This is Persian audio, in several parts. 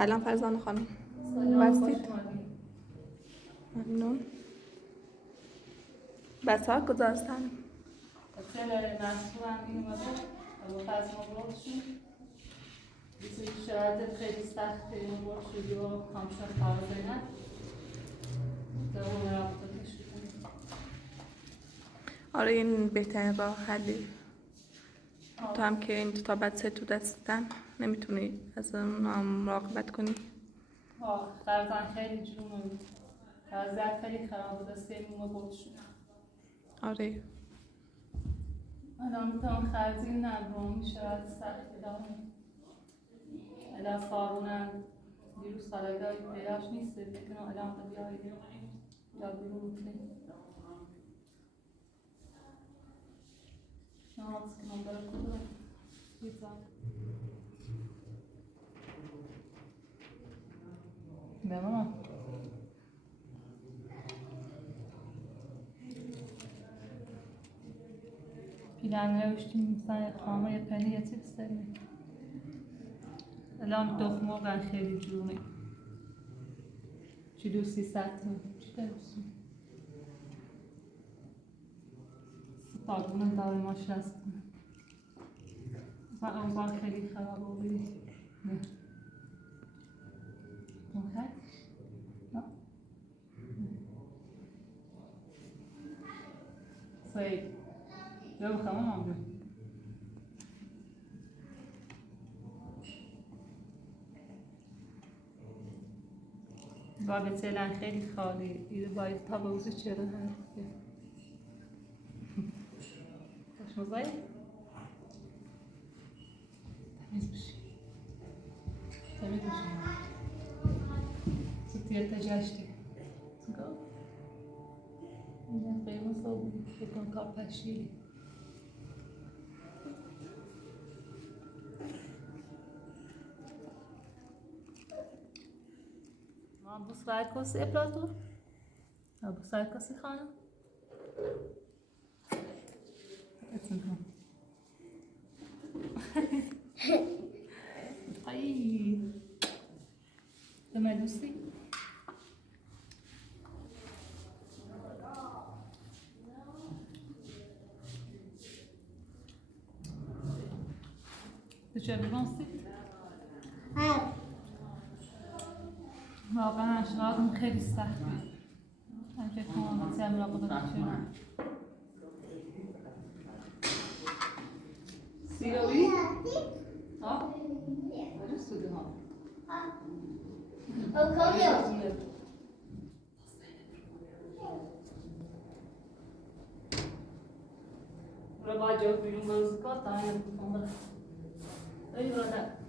سلام فرزانه خانم. بستید؟ ممنون. بسه ها کجا هستن؟ خیلی محصول هم این اومده و از مبلغشون بسید شاید خیلی سخت این مبلغ شدی و همشون خواه نه در اون رابطه شدن. آره این بهترین راه حلی. تو هم که این تا بچه تو دستن نمیتونی از اون هم مراقبت کنی. فرزن خیلی جونه وضعیت خیلی خراب بود از سیمون مبلغ شد. آره الان میتونم خرزی نبرم میشه از سخت دارم الان سارونم دیروز خالگاه پیراش نیست بکنم الان تا بیایید یا بیرون کنیم شانس کنم برای کنم بیزار بمام پیلن روشتیم مثلا خامه یه پنی یه چیز داریم الان دخمه و خیلی جونه چی دو 300 چی درستون سپاگونه داره ما شستم و اوضاع خیلی خراب بودی نه مخد؟ نه سوید یا بخوام هم بیم باب تلن خیلی خالی ایده باید تا به اوزی چرا هست خوش مزایی؟ تمیز بشی تمیز بشی ستیت تجاشتی سگا این قیمه صابون بکن کار پشیری Bu srajkası yapıldı. Bu srajkası خانم. اسمكم. طيب. تمام دوسي. تشربي نصي؟ واقعا شغلاتهم خیلی سخته من فکر کنم بسیار مراقبت شدم سیگاری؟ ها؟ کجا سوده ها؟ برای باید جاک بیرون بروز کار تا این بکنم ای برادر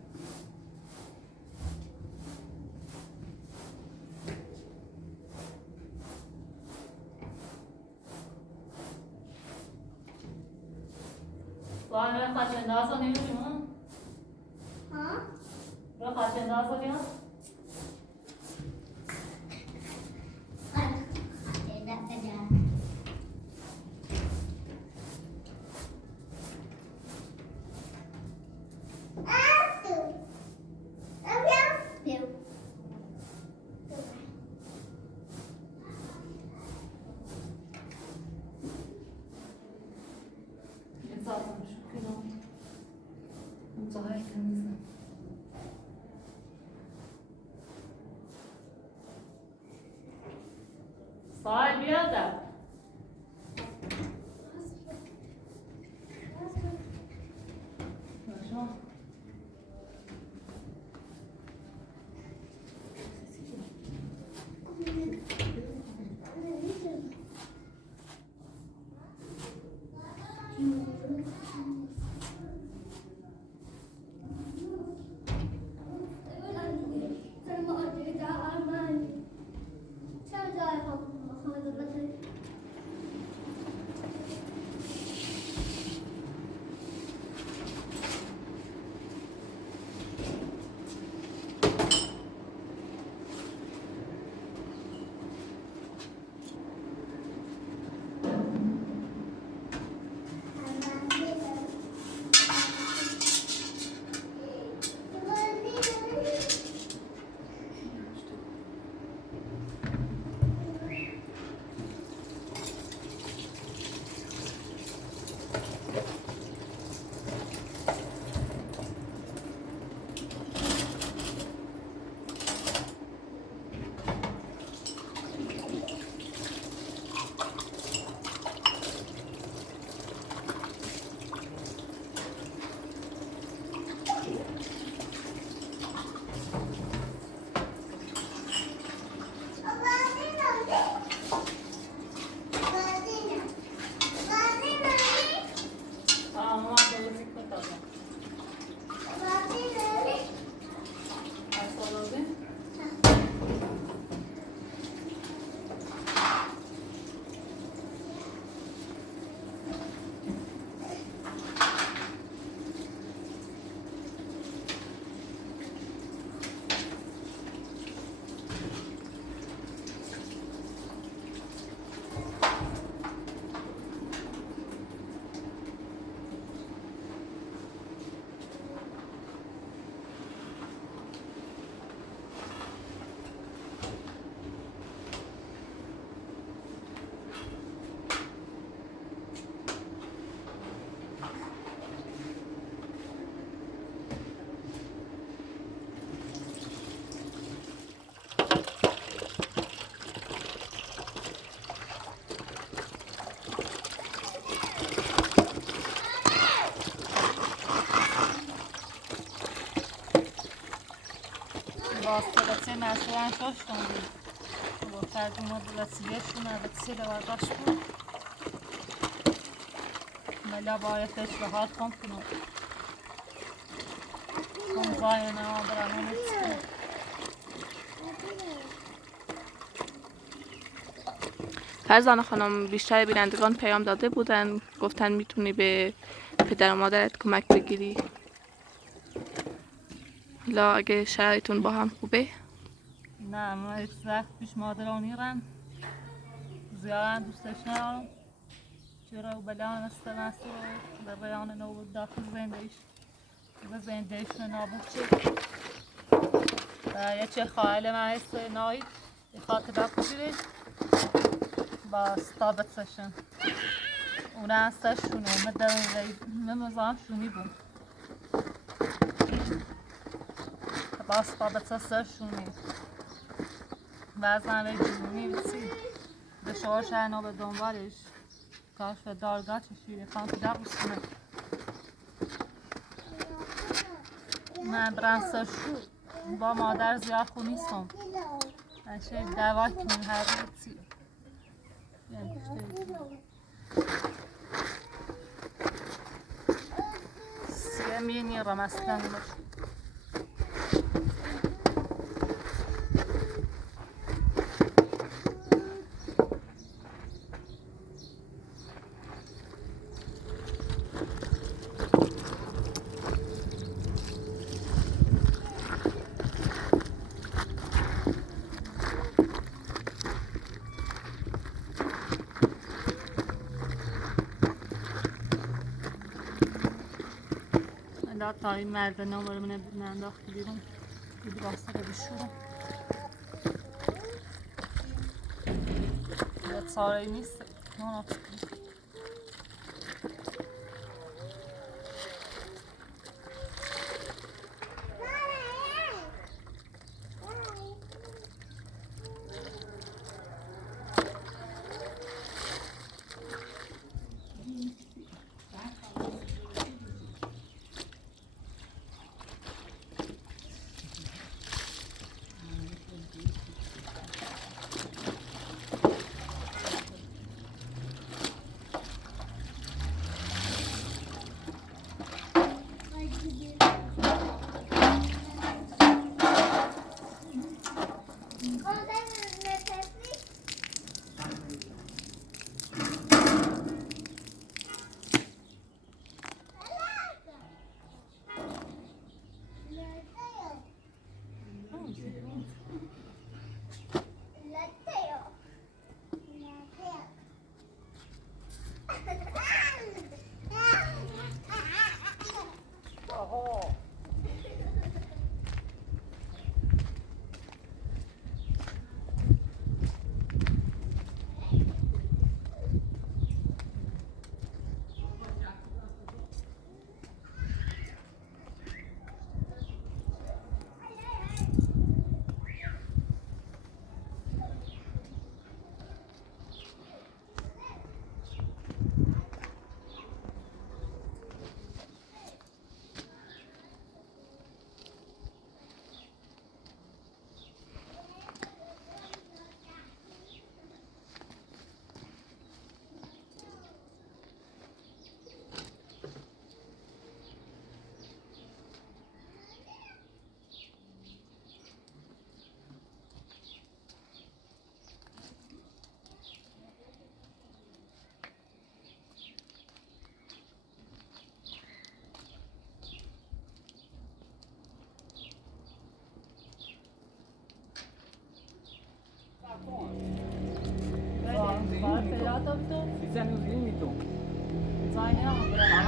وای من خواهد اندازه نمیدونیم ها؟ من خواهد اندازه بیان؟ صاحب بیادم واسطه مثلا شوشتون و کردیم وسیلهشون وسیله برداشت بود ملا بایدش به حال کن کنم کن زاینا برامون نیست فرزانه خانم بیشتر بینندگان پیام داده بودن گفتن میتونی به پدر و مادرت کمک بگیری لا اگه شرایطون با هم خوبه نه من هیچ وقت پیش مادرانی رن زیادن دوستش ندارم چرا و بلان استنست رو به بیان نو داخل زندگیش و زندگیشون نابود شد یه چه خواهل من هست نایید یه خاطر بکشیدش با ستابت سشن اونه هستشونه ممزام شونی بود با ستابت سشونی بعضا به جونی بسی به شعار شهرنا به دنبالش کاش به دارگاه چشیده خان که در بسونه من برم سرشو با مادر زیاد خون نیستم هشه دوای کنیم هر بسی سیه مینی رمستن باشه تا این مرد نامر من انداختی بیرون دیدی باسته رو بشورم یه ساره نیست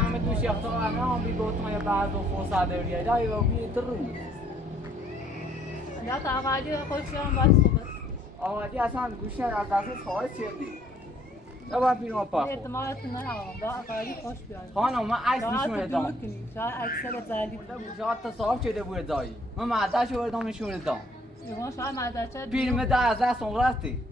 همه دوش یختا همه بیگوتما یا بعد و خوصا دوریه دایی و بیه درون یا تا آقایی خوش بیارم باید صبح آقایی اصلا گوشن از دست خواهد چیردی یا باید بیرون پاکو اعتماعتون نرم با آقایی خوش بیارم خانم من عکس نشونه دام شاید اکسل زدی شاید تصاحب شده بود دایی من معدش وردام نشونه دام ایوان شاید مدرچه بیرم ده از دست اون راستی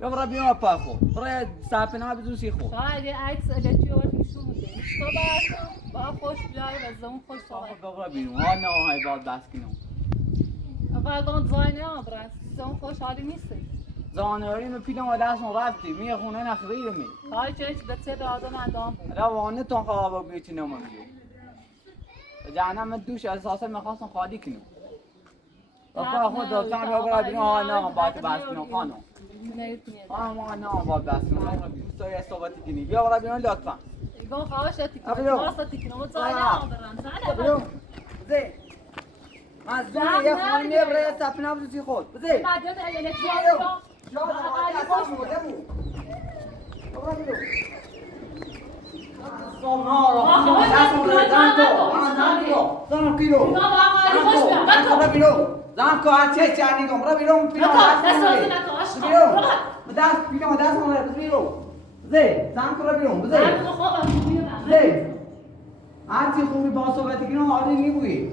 یا برای بیرون پاکو برای سپنه بدون سی خو شاید یه عکس الکتری رو نشون بده تو با خوش بیاری و زمون خوش صحبت برای بیرون ها نه های بال دست کنم قاعدون زاینه آبرس زون خوشحالی نیستی زانوری من پیلم و دستم رفتی می خونه نخرید می های چه بچه دادن ادام روانه تون خواب بیچ نمون جهنم من دوش اساسا میخواستم خالی کنم بابا خود دکتر میگه برای بیرون ها نه باید بس کنم خانم ما نه باید بس کنم دوستای صحبتی کنی بیا برای بیرون لطفا گون خواهشتی که ابلو. واسطی که نمو زاینه آبرن بیرون زی مزدور یه خانمی برای سپنا بزی خود بزی بعد یاد الکتریک یا اساس مودمو برای بیرون زن کیلو زن کو اچه چانی کن برو بیرون پیلو دست بیرون دست پیلو دست مونه بیرون زه زن کو بیرون زه زه هرچی خوبی با صحبتی کنم حالی نیبویی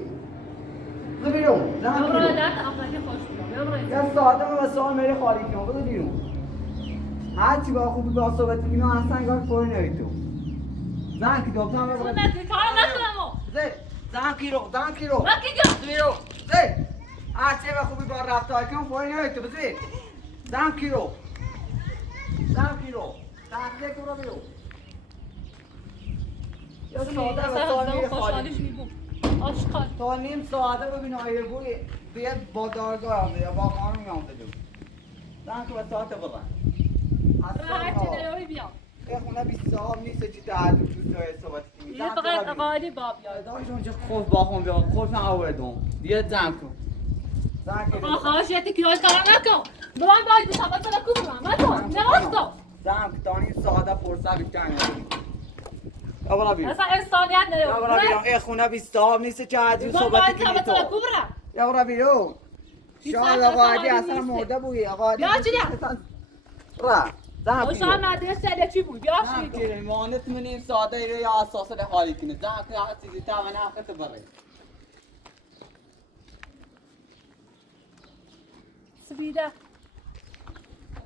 برو بیرون زن کیلو یا ساعته و سال میری خالی کنم برو بیرون هرچی با خوبی با صحبتی کنم اصلا گاه پوری نوی تو زن کی دکتر هم برو زن کیلو بیرون زه هرچی با خوبی با رفتار کنم پوری نوی تو بزی زن کیلو تحقیق برو بیرون یا ساعته و سال میری خالی تا نیم ساعته ببین آیه بوی بیاد با دارگاه آمده یا با قانون آمده جو زن که به ساعته بزن یه خونه 20 صاحب نیست چی تعلیم دوستای صحبتی کنی یه فقط اقالی باب یاد داشتون چه خوف با خون بیا خوف آوردم دیگه زن کن زن که خواهشتی که یاد کار نکن بلان باید بسابت را کوبرم نکن نماستو زن که تا نیم ساعته فرصت بیشتر نداری یا برا بیرون اصلا انسانیت یا برا بیرون یه خونه 20 صاحب نیست چه عجیب صحبتی کنی تو یا برا بیرون شاید آقایی اصلا مرده بوی آقایی بیا چی را زن او شاید مدرسه چی بود بیا زن که مانت منیم ساده ایره یا اساسه ده حالی کنه زن که هر چیزی تا من آخه بره سبیده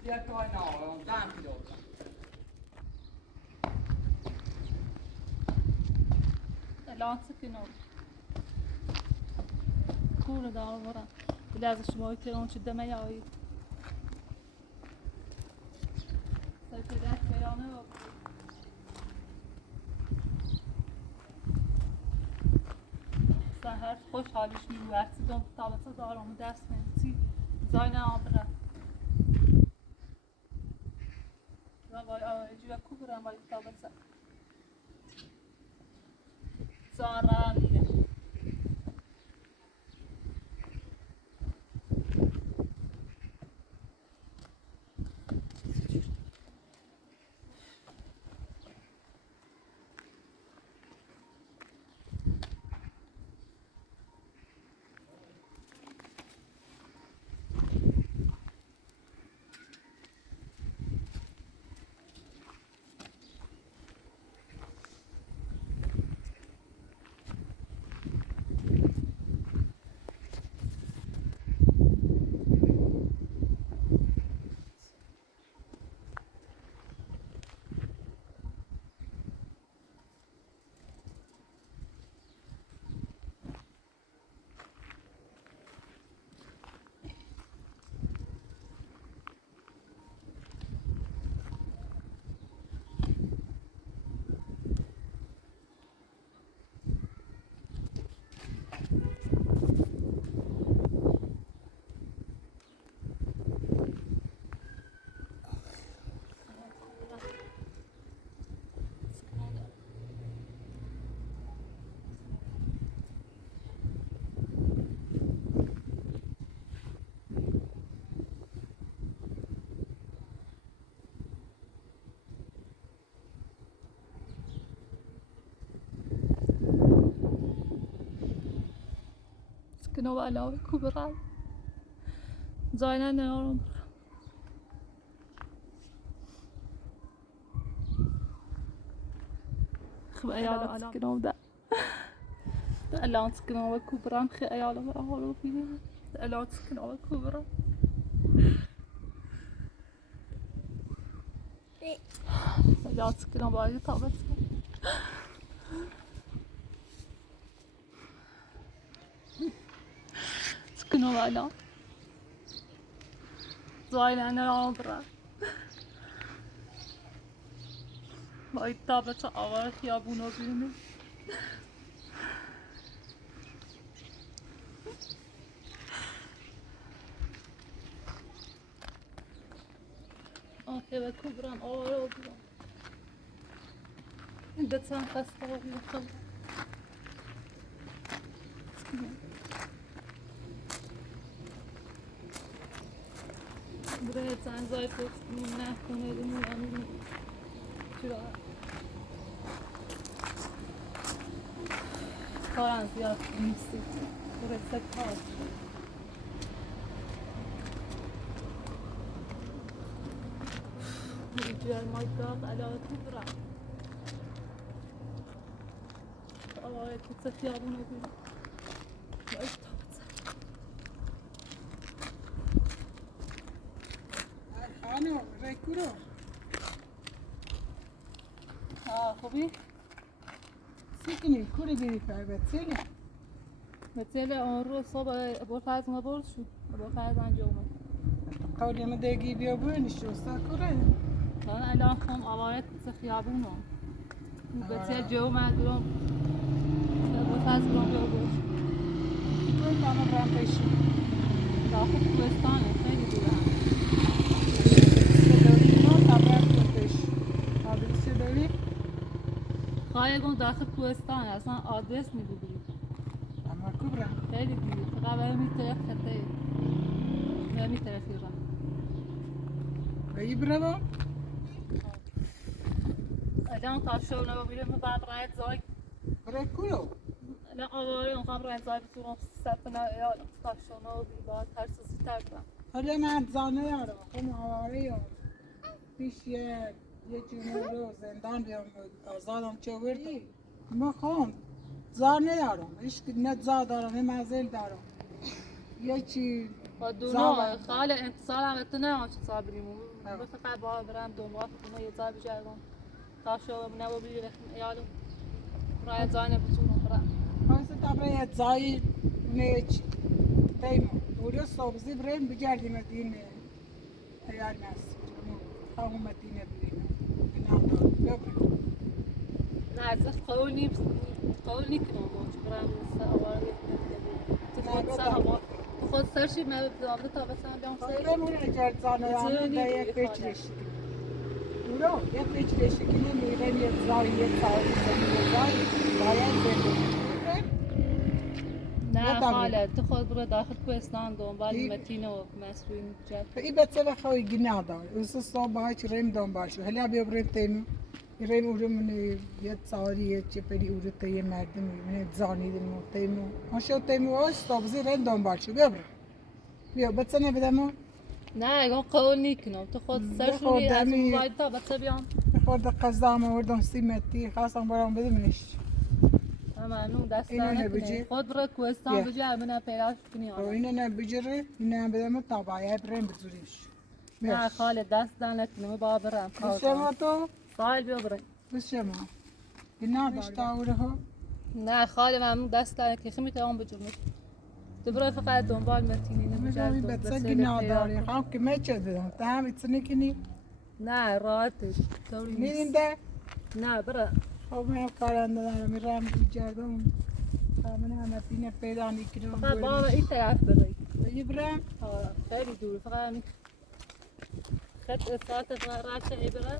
بیا تو نه زن که دو الان سکنم کور دار برم بله از شما که اون چه دمه یایی سکرت بیانه سهر خوش حالش می‌ورد دم تابت دارم دست می‌تی زاین آبره و وای آجی و کوبرم وای تابت زارا میره سكنوا على كبرى زاينا نورم خب ايالا سكنوا ده الان سكنوا كبرى خي ايالا هولو فيه الان سكنوا كبرى الان سكنوا باقي طابت کنم الان زایلنه را برم باید تابت آوار خیابون رو بینیم آخه به کبرم آوار رو برم این بتن خسته رو بیخم برای زن زای پشتمون نکنه دمون امون چرا کارم زیاد نیستی برسه کار جوال مای داغ علاوه برم آقای کسی خیابون رو بینم باید خانم رکورو خوبی؟ سیکنی کوری بیری پر بتسیگه مثل اون روز صبح برفرز ما برد شد برفرز انجا اومد قولی ما دیگی بیا برنیش روستا کوره من الان خم آوارت کسی خیابون رو بسیار جو اومد برم برفرز برم بیا برد کوی دانا برم پیشی داخل کوهستانه خیلی دوره هم سدوری نو تا برم پیش آدرس سدوری خواهی گم داخل کوهستانه اصلا آدرس میبودی اما کو برم خیلی دیگه فقط برای می طرف خطه برای می طرفی را بایی برم الان کاشو نبا بیرم بعد رایت زای رکورو الان آواره اونقام رایت زای بسورم سپنا یا کاشو نبا بی بعد هر سوزی تر برم حالا من زانه یارم خم آواره یارم پیش یه جنور رو زندان بیام آزادم چه وردم ما خون زار ندارم هیچ نه زار دارم نه مزل دارم یه چی با دونو زبان. خاله انتصال هم اتو نه آنچه صابریمو فقط با برم دنبال دونو یه زای بجرگم کاشو نبا بی رخم ایالو رایت زای نبسورم برم خواست تبره زایی نیچ تیمو وریا صابزی بریم بگردیم دین تیار نست خواهم مدینه بریم اینا ببریم نه از قول نیست قول نیکنم باش برم سوار تو خود سوار تو خود سرشی من بدم تا بسن بیام سر بمونه اگر زانوانه ده یک پیچ رشتی ورو یک پیچ رشتی که نمیریم یک زایی یک ساعتی زمین زایی باید زندگی نه خاله تو خود برو داخل کوهستان دنبال این- متین و مسئولین جد این بچه بخوای گناه دار از صبح هاش ریم دنبال شو هلا بیا بریم تیمو ریم اورو من یه ساعتی یه چپری اورو تیه مردم من زانی دنمو تیمو هاشو تیمو هاش صبح ریم دنبال شو بیا بریم بیا بچه نبودمو نه اگه قول نیکنم تو خود سرشونی از اون باید تا بچه بیام خورده قضا آوردم سیمتی خواستم برام بدمش ممنون دست اینو نکنه نبجی؟ خود برو کوهستان بیا. بجا منو پیداش کنی و آره اینو نبجره اینو بدم تا باید بریم بزوریش نه خاله دست نکنه با برم کار بشه ما کنم تو سایل بیا برم بشه ما گناه داشته اوره ها نه خاله ممنون دست نکنه خیلی میتونم بجرمش تو برو فقط دنبال متینی میگم این بچه گناه داری خواهم که میچه دادم تا هم ایتسه نکنی نه راحت طوری میدین نیست ده نه برو خب من کارنده دارم میرم ایجادم من همه دینه پیدا نکنم فقط بابا این طرف بری بایی برم خیلی دور فقط همین خط ساعت رفت ای بره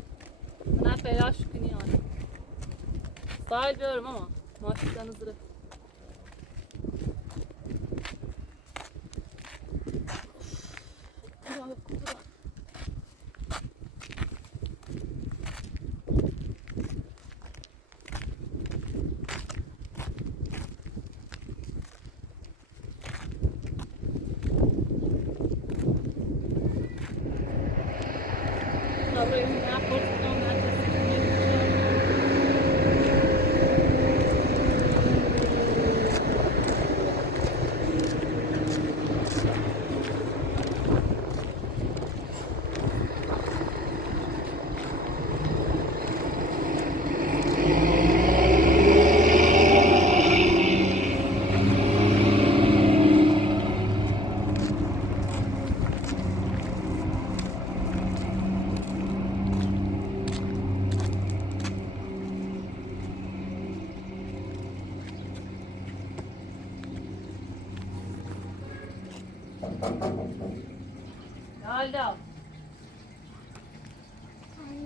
من پیداش کنی آنه سایل بیار ماما ماشین نظره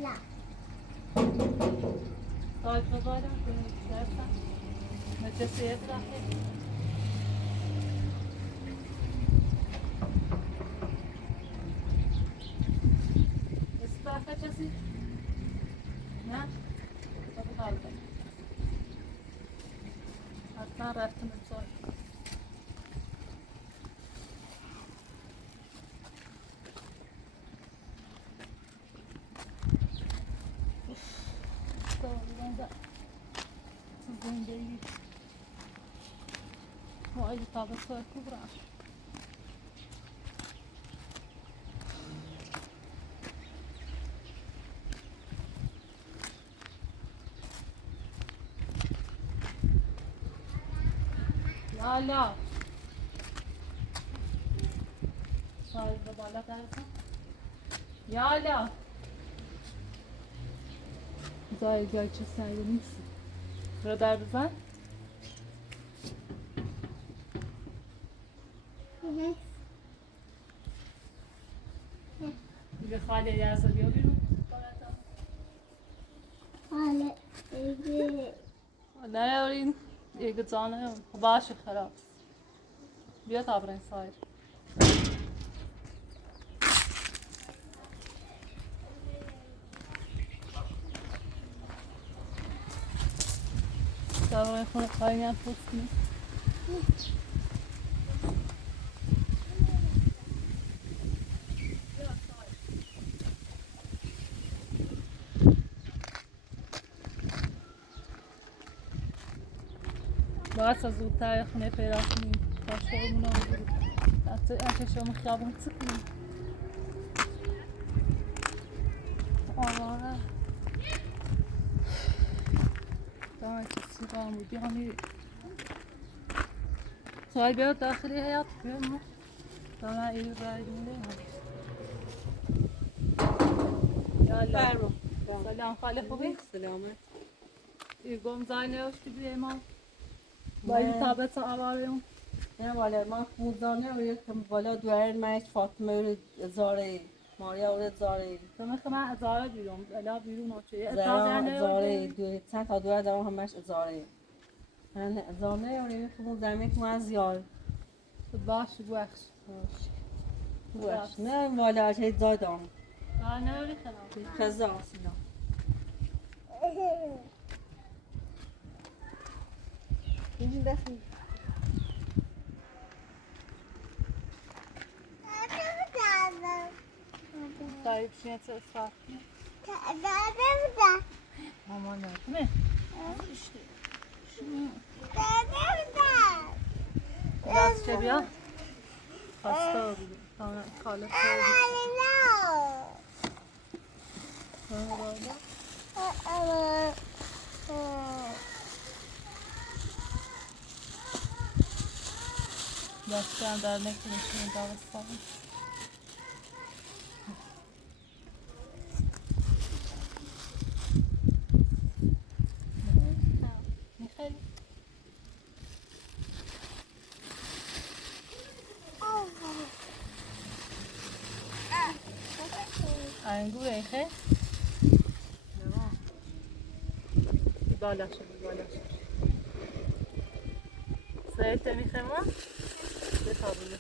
لا طيب فضايلة درسة مجلسيات راحت استعفى جسي نه طب غالبا حتى رفت متصال زندگی وای تابستون کبرا لا صاحب بالا درسا لا زای جای چه سعی نیست رو در بزن دیگه خاله یزا بیا بیرون حالا دیگه نه اورین یک جانه باشه خراب بیا تابرین سایر تابرین خونه خواهی هم پوست کنی باید از زودتر خونه پیدا کنیم تا شغلمون رو بگیریم حتی شما خیابون چه کنیم آواره دامه کسی را بودی همی سوال بیاد داخلی حیات بیم دامه ایل باید میده یالا سلام خاله خوبی؟ سلامت گم زاینه اوشتی بیه ما باید تابت آواریم نه والا ما موزانه و یکم والا دوار مایش فاطمه رو زاره ماریا رو زاره تو میخوام من ازاره بیرون الا بیرون آچه زاره زاره دو چند تا دوار دارم همش زاره من زانه و یکم زمین که من زیار باش بخش باش نه والا چه زادم نه ولی خراب خزا سلام اینجا داخل طيب شنو صار؟ ماما نعم بس چه بیا؟ خسته بودی خاله بس که هم در نکنیشون داستان انگور خیلی بالا شد سایت میخوام بخوابونم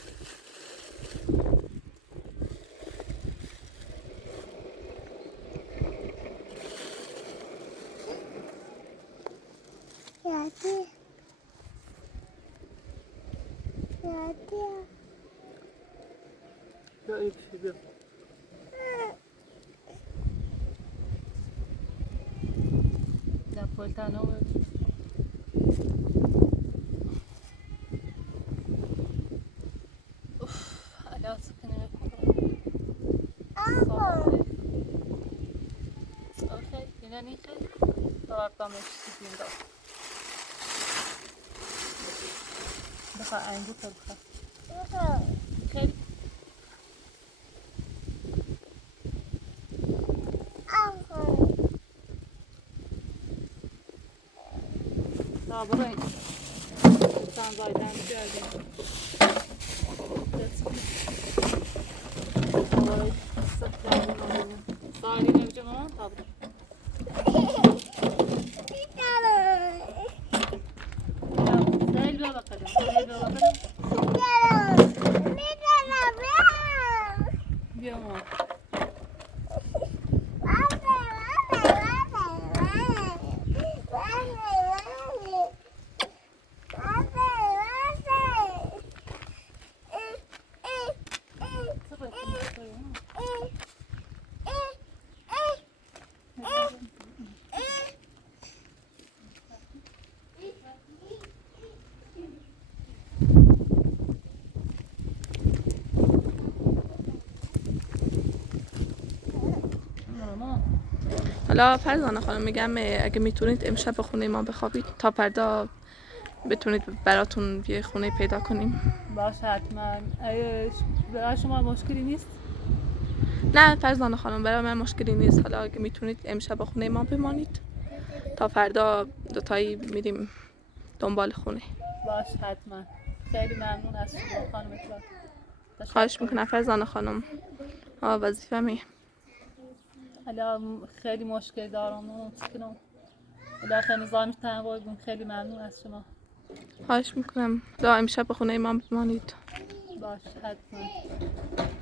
یادی بیا ایپشی بیا Napolitano الان سکنه اوکی اینا نیخه دارتامش سیدیم دار بخواه انگو تا بخواه خیلی برای چند بایدن بیادیم ما. ماما حالا فرزانه خانم میگم اگه میتونید امشب به خونه ما بخوابید تا فردا بتونید براتون یه خونه پیدا کنیم. باشه حتما. برای شما مشکلی نیست؟ نه فرزانه خانم برای من مشکلی نیست. حالا اگه میتونید امشب به خونه ما بمانید تا فردا دوتایی میریم دنبال خونه. باشه حتما. خیلی ممنون از شما خانم اطلاع. خواهش میکنم فرزانه خانم، وظیفه‌مه. حالا خیلی مشکل دارم و مسکنم. حالا خیلی نظامی تنوع بون. خیلی ممنون از شما. خواهش میکنم تا امشب به خونه ما بمانید. باشه حتما.